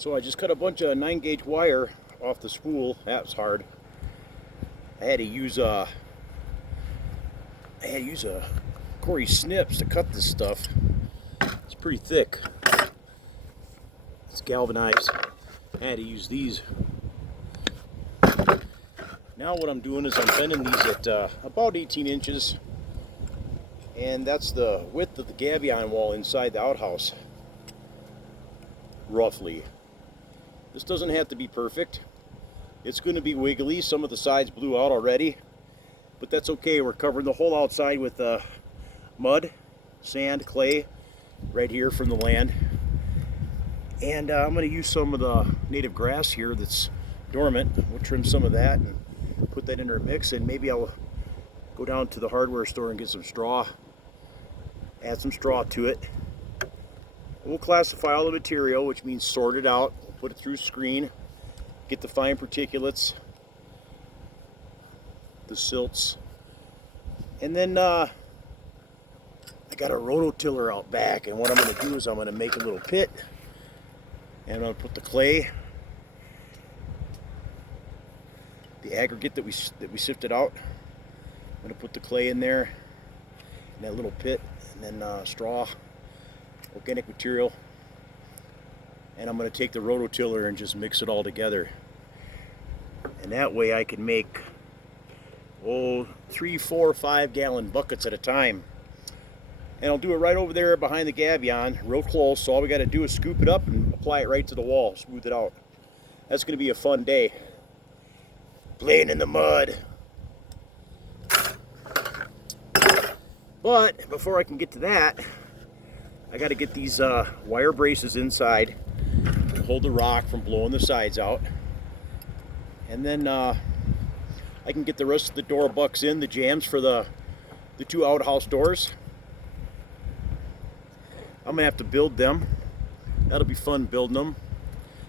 So I just cut a bunch of 9-gauge wire off the spool. That was hard. I had to use a Corey snips to cut this stuff. It's pretty thick. It's galvanized. I had to use these. Now what I'm doing is I'm bending these at about 18 inches. And that's the width of the gabion wall inside the outhouse. Roughly. This doesn't have to be perfect. It's going to be wiggly. Some of the sides blew out already. But that's okay. We're covering the whole outside with mud, sand, clay right here from the land. And I'm going to use some of the native grass here that's dormant. We'll trim some of that and put that in our mix, and maybe I'll go down to the hardware store and get some straw, add some straw to it. We'll classify all the material, which means sort it out, we'll put it through screen, get the fine particulates, the silts, and then I got a rototiller out back, and what I'm going to do is I'm going to make a little pit, and I'm going to put the clay, the aggregate that we sifted out. I'm going to put the clay in there, in that little pit, and then straw, organic material, and I'm going to take the rototiller and just mix it all together. And that way I can make 3, 4, 5 gallon buckets at a time. And I'll do it right over there behind the gabion, real close, so all we got to do is scoop it up and apply it right to the wall, smooth it out. That's going to be a fun day. Playing in the mud. But before I can get to that, I got to get these wire braces inside to hold the rock from blowing the sides out. And then I can get the rest of the door bucks in, the jambs for the 2 outhouse doors. I'm going to have to build them. That'll be fun building them.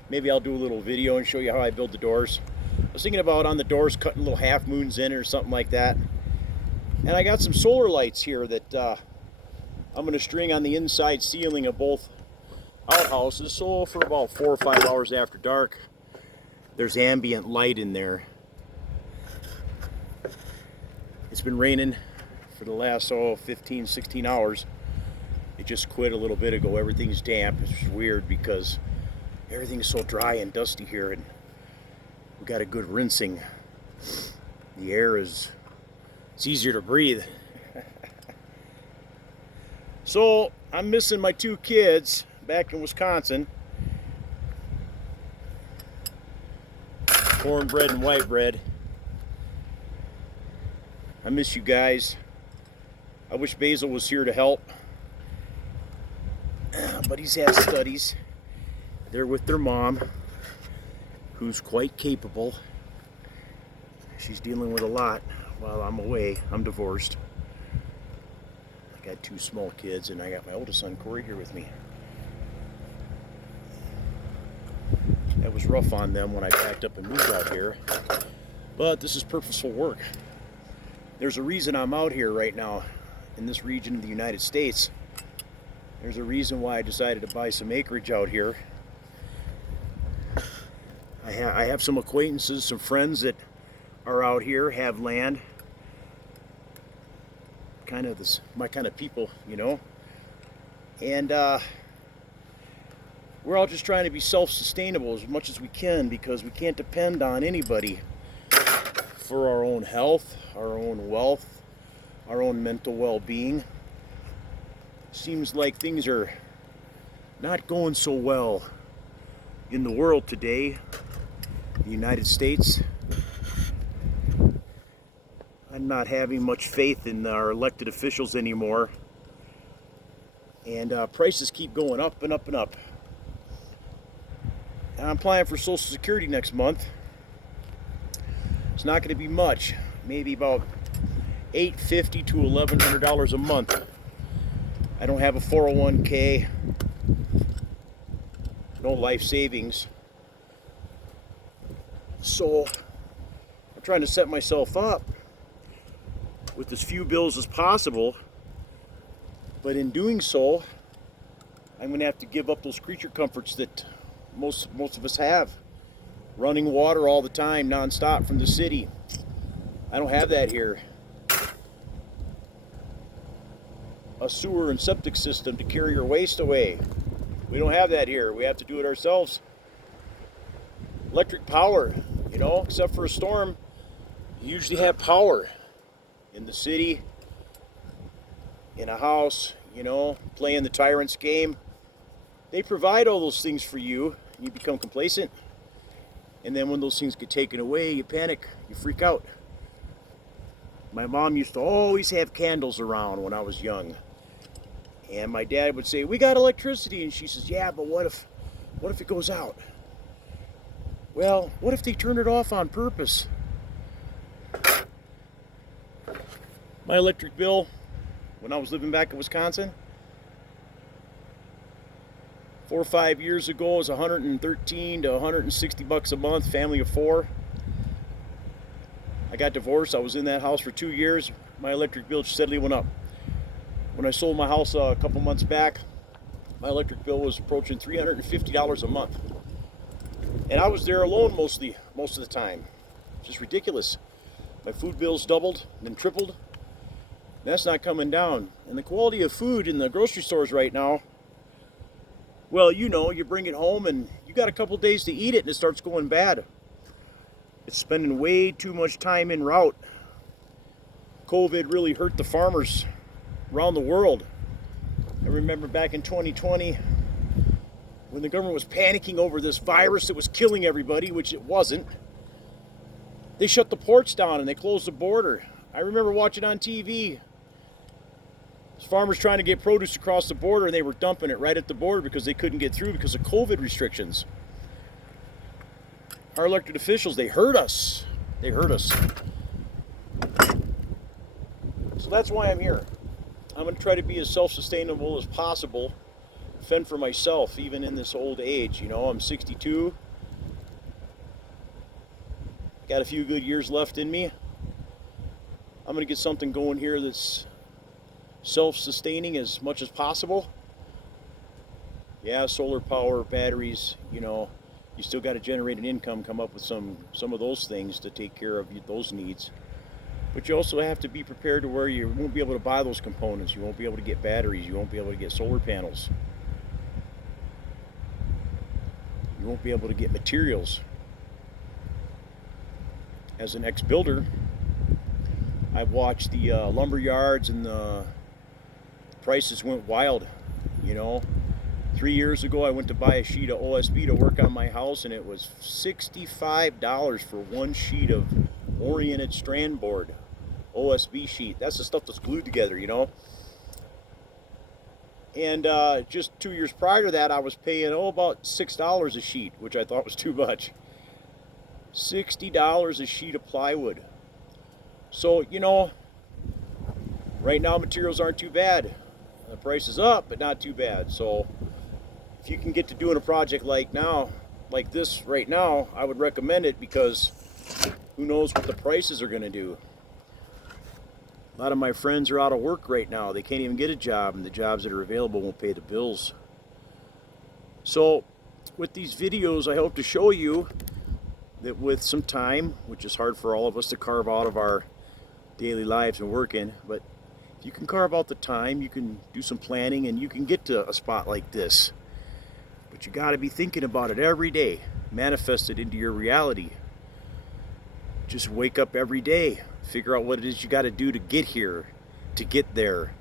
Maybe I'll do a little video and show you how I build the doors. I was thinking about on the doors cutting little half moons in it or something like that. And I got some solar lights here that I'm going to string on the inside ceiling of both outhouses, so for about 4 or 5 hours after dark there's ambient light in there. It's been raining for the last 15, 16 hours. It just quit a little bit ago. Everything's damp. It's weird because everything's so dry and dusty here, and we got a good rinsing. The air it's easier to breathe. So I'm missing my 2 kids back in Wisconsin. Cornbread and white bread. I miss you guys. I wish Basil was here to help, but he's had studies. They're with their mom, who's quite capable. She's dealing with a lot while I'm away. I'm divorced. I got 2 small kids, and I got my oldest son Corey here with me. That was rough on them when I packed up and moved out here, but this is purposeful work. There's a reason I'm out here right now in this region of the United States. There's a reason why I decided to buy some acreage out here. I have some acquaintances, some friends that are out here, have land. Kind of my kind of people, you know. And we're all just trying to be self-sustainable as much as we can, because we can't depend on anybody for our own health, our own wealth, our own mental well-being. Seems like things are not going so well in the world today, the United States. I'm not having much faith in our elected officials anymore, and prices keep going up and up and up. And I'm applying for Social Security next month. It's not going to be much, maybe about $850 to $1,100 a month. I don't have a 401k, no life savings, so I'm trying to set myself up with as few bills as possible, but in doing so I'm going to have to give up those creature comforts that most of us have. Running water all the time, non-stop from the city. I don't have that here. A sewer and septic system to carry your waste away. We don't have that here. We have to do it ourselves. Electric power, you know, except for a storm, you usually have power in the city, in a house, you know, playing the tyrant's game. They provide all those things for you, and you become complacent. And then when those things get taken away, you panic, you freak out. My mom used to always have candles around when I was young. And my dad would say, "We got electricity." And she says, "Yeah, but what if it goes out?" Well, what if they turn it off on purpose? My electric bill, when I was living back in Wisconsin, 4 or 5 years ago, was $113 to $160 a month, family of 4. I got divorced. I was in that house for 2 years. My electric bill steadily went up. When I sold my house a couple months back, my electric bill was approaching $350 a month. And I was there alone most of the time. Just ridiculous. My food bills doubled, then tripled. That's not coming down. And the quality of food in the grocery stores right now, well, you know, you bring it home and you got a couple days to eat it and it starts going bad. It's spending way too much time en route. COVID really hurt the farmers around the world. I remember back in 2020 when the government was panicking over this virus that was killing everybody, which it wasn't. They shut the ports down and they closed the border. I remember watching on TV farmers trying to get produce across the border, and they were dumping it right at the border because they couldn't get through because of COVID restrictions. Our elected officials, they hurt us. They hurt us. So that's why I'm here. I'm going to try to be as self-sustainable as possible, fend for myself, even in this old age. You know, I'm 62. Got a few good years left in me. I'm going to get something going here that's self-sustaining as much as possible. Yeah, solar power, batteries, you know, you still got to generate an income, come up with some of those things to take care of those needs. But you also have to be prepared to where you won't be able to buy those components. You won't be able to get batteries. You won't be able to get solar panels. You won't be able to get materials. As an ex-builder, I've watched the lumber yards and the prices went wild, you know. 3 years ago, I went to buy a sheet of OSB to work on my house, and it was $65 for one sheet of oriented strand board, OSB sheet. That's the stuff that's glued together, you know. And just 2 years prior to that, I was paying about $6 a sheet, which I thought was too much. $60 a sheet of plywood. So, you know, right now materials aren't too bad. The price is up, but not too bad. So if you can get to doing a project like this right now, I would recommend it, because who knows what the prices are going to do. A lot of my friends are out of work right now. They can't even get a job, and the jobs that are available won't pay the bills. So with these videos, I hope to show you that with some time, which is hard for all of us to carve out of our daily lives and working, but if you can carve out the time, you can do some planning, and you can get to a spot like this. But you got to be thinking about it every day, manifest it into your reality. Just wake up every day, figure out what it is you got to do to get here, to get there.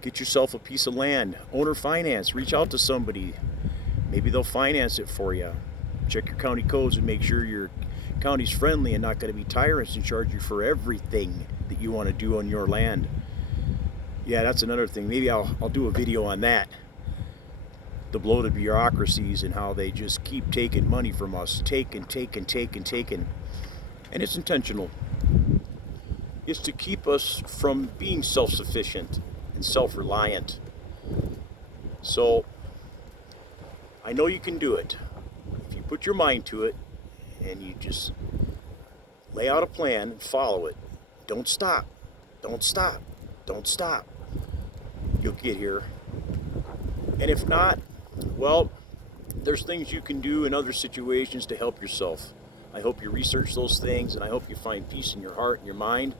Get yourself a piece of land, owner finance, reach out to somebody. Maybe they'll finance it for you. Check your county codes and make sure your county's friendly and not going to be tyrants and charge you for everything that you want to do on your land. Yeah, that's another thing. Maybe I'll do a video on that. The bloated bureaucracies and how they just keep taking money from us. Take. And it's intentional. It's to keep us from being self-sufficient and self-reliant. So, I know you can do it. If you put your mind to it and you just lay out a plan and follow it. Don't stop. Don't stop. Don't stop. You'll get here. And if not, well, there's things you can do in other situations to help yourself. I hope you research those things, and I hope you find peace in your heart and your mind.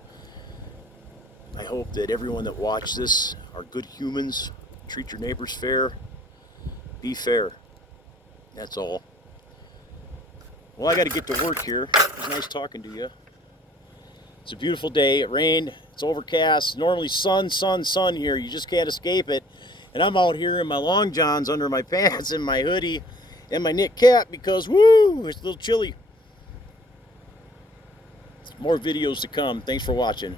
I hope that everyone that watches this are good humans. Treat your neighbors fair. Be fair. That's all. Well, I got to get to work here. It was nice talking to you. It's a beautiful day. It rained. It's overcast. Normally sun here. You just can't escape it. And I'm out here in my long johns under my pants and my hoodie and my knit cap because, woo, it's a little chilly. More videos to come. Thanks for watching.